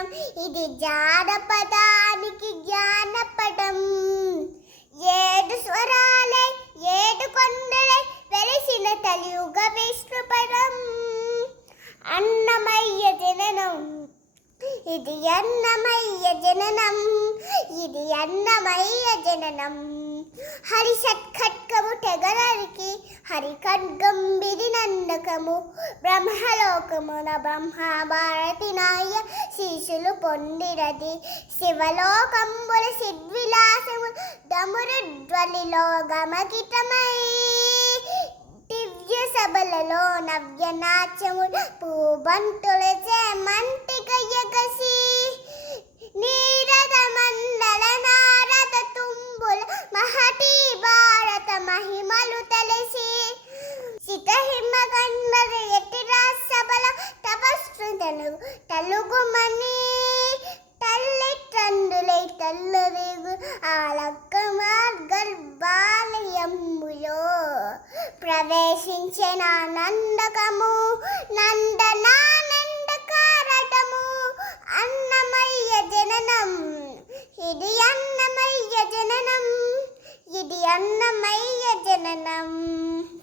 పదం, ఇది జానపదానికి జ్ఞానపదం. ఏడు స్వరాలై ఏడు కొండలై వెలిసిన కలియుగ విష్ణుపదం. అన్నమయ్య జననం, ఇది అన్నమయ్య జననం, ఇది అన్నమయ్య జననం. హరి షట్ఖడ్గము తెగనరికి, హరి ఖడ్గం విధినందకము. బ్రహ్మలోకమున బ్రహ్మభారతి నాయ శీషులు పొందిరది. శివలోకంబుల సిద్విలాసము దమురుధ్వలిలో గమకితమై. దివ్య సభలలో నవ్య నాట్యము పూబంతులచే మంటిక ఎగసి. నీరద మండల నారద తుంబుల మహటి భారత మహిమలు తెలిసి. సితహిమ గంధర ఎటిరా సభల తపస్సు తెలుగుమని. తల్లి తండ్రులై తల్లురేగు ఆలక్క మార్గర్భాలయములో ప్రవేశించిన నందకము నందనానందకారటము. అన్నమయ్య జననం